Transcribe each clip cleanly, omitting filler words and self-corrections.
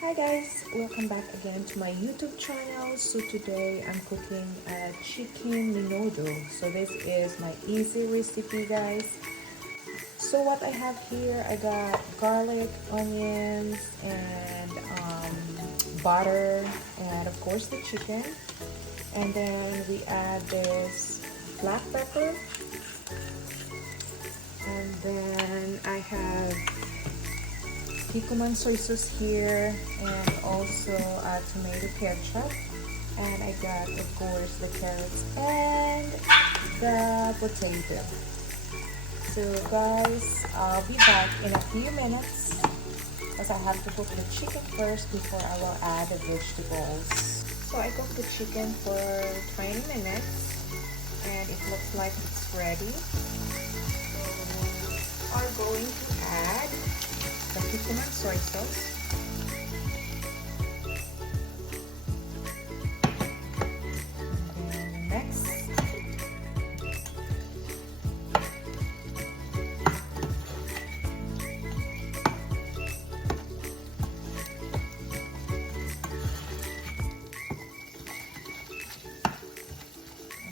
Hi guys, welcome back again to my YouTube channel. So today I'm cooking a chicken menudo. So this is my easy recipe, guys. So what I have here, I got garlic, onions, and butter, and of course the chicken. And then we add this black pepper, and then I have soy sauce here, and also tomato ketchup, and I got of course the carrots and the potato. So guys, I'll be back in a few minutes because I have to cook the chicken first before I will add the vegetables. So I cooked the chicken for 20 minutes and it looks like it's ready. So we are going to add the soy sauce.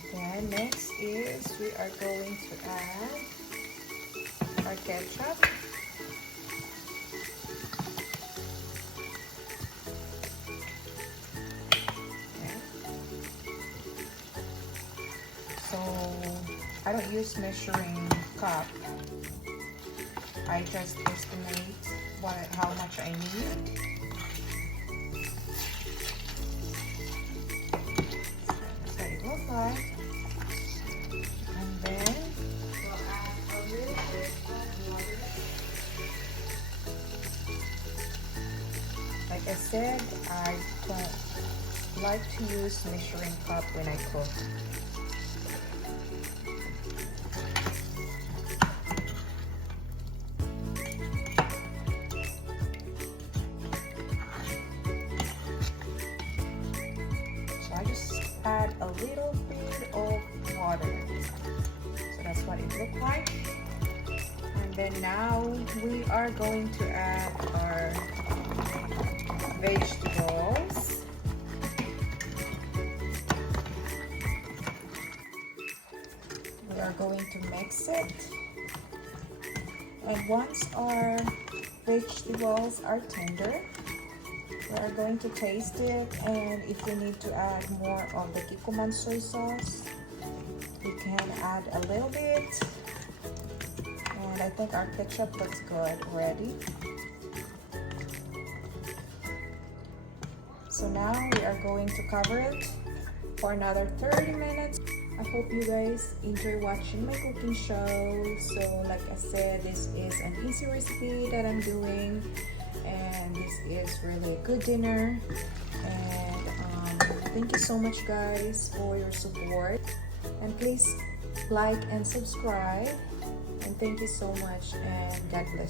And then next, is we are going to add our ketchup. So I don't use measuring cup. I just estimate how much I need. That's what it looks like. And then we'll add a little bit of water. Like I said, I don't like to use measuring cup when I cook. I just add a little bit of water. So that's what it looks like. And then now we are going to add our vegetables. We are going to mix it. And once our vegetables are tender, we are going to taste it, and if you need to add more of the soy sauce, you can add a little bit. And I think our ketchup looks good already. So now we are going to cover it for another 30 minutes. I hope you guys enjoy watching my cooking show. So like I said, this is an easy recipe that I'm doing. And this is really a good dinner, and thank you so much guys for your support, and please like and subscribe, and thank you so much, and God bless.